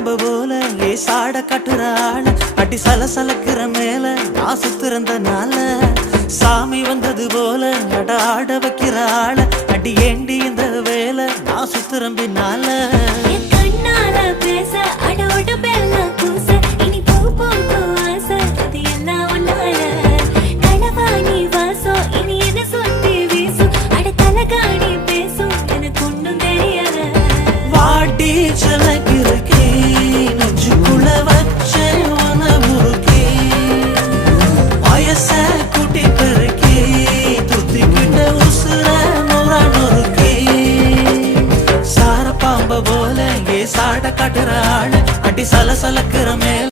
பாம்பு போல சாட கட்டுற ஆள அடி சலசலக்கிற மேல நான் சுத்துறந்தனால சாமி வந்தது போல அட ஆட வைக்கிற ஆள அடி ஏண்டி இந்த வேலை நான் சுத்துறேன் பின்னால சாட காட்டுற ஆள அடி சலசலக்கிற மேல